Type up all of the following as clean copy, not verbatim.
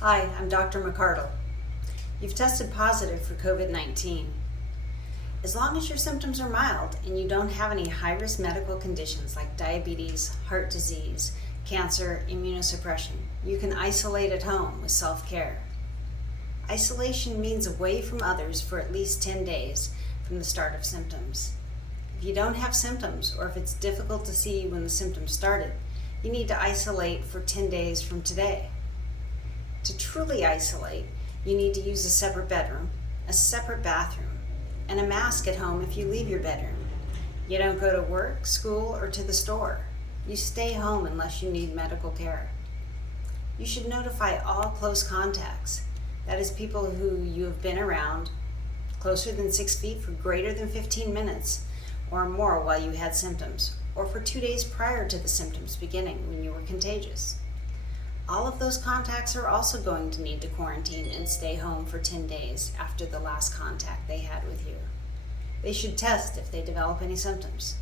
Hi, I'm Dr. McCardle. You've tested positive for COVID-19. As long as your symptoms are mild and you don't have any high-risk medical conditions like diabetes, heart disease, cancer, immunosuppression, you can isolate at home with self-care. Isolation means away from others for at least 10 days from the start of symptoms. If you don't have symptoms, or if it's difficult to see when the symptoms started, you need to isolate for 10 days from today. To truly isolate, you need to use a separate bedroom, a separate bathroom, and a mask at home if you leave your bedroom. You don't go to work, school, or to the store. You stay home unless you need medical care. You should notify all close contacts, that is people who you have been around closer than 6 feet for greater than 15 minutes or more while you had symptoms, or for 2 days prior to the symptoms beginning when you were contagious. All of those contacts are also going to need to quarantine and stay home for 10 days after the last contact they had with you. They should test if they develop any symptoms.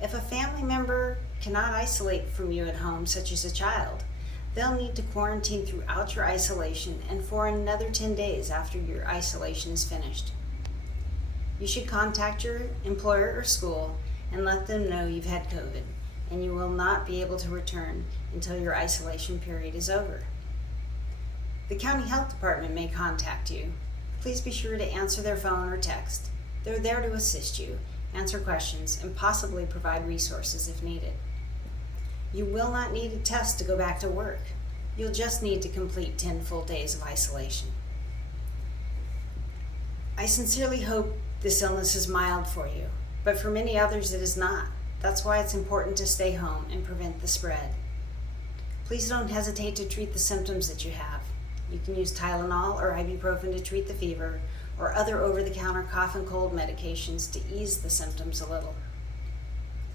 If a family member cannot isolate from you at home, such as a child, they'll need to quarantine throughout your isolation and for another 10 days after your isolation is finished. You should contact your employer or school and let them know you've had COVID, and you will not be able to return until your isolation period is over. The county health department may contact you. Please be sure to answer their phone or text. They're there to assist you, answer questions, and possibly provide resources if needed. You will not need a test to go back to work. You'll just need to complete 10 full days of isolation. I sincerely hope this illness is mild for you, but for many others it is not. That's why it's important to stay home and prevent the spread. Please don't hesitate to treat the symptoms that you have. You can use Tylenol or ibuprofen to treat the fever, or other over-the-counter cough and cold medications to ease the symptoms a little.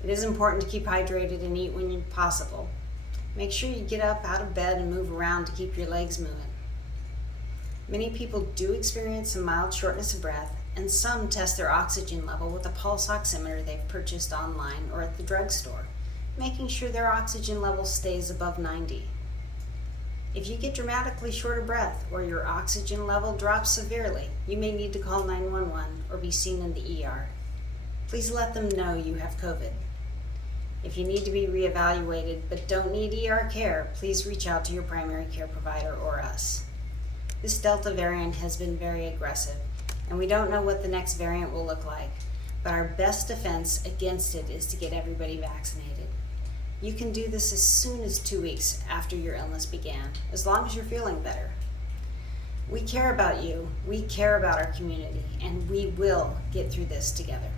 It is important to keep hydrated and eat when possible. Make sure you get up out of bed and move around to keep your legs moving. Many people do experience some mild shortness of breath, and some test their oxygen level with a pulse oximeter they've purchased online or at the drugstore, making sure their oxygen level stays above 90. If you get dramatically short of breath or your oxygen level drops severely, you may need to call 911 or be seen in the ER. Please let them know you have COVID. If you need to be reevaluated but don't need ER care, please reach out to your primary care provider or us. This Delta variant has been very aggressive, and we don't know what the next variant will look like, but our best defense against it is to get everybody vaccinated. You can do this as soon as 2 weeks after your illness began, as long as you're feeling better. We care about you, we care about our community, and we will get through this together.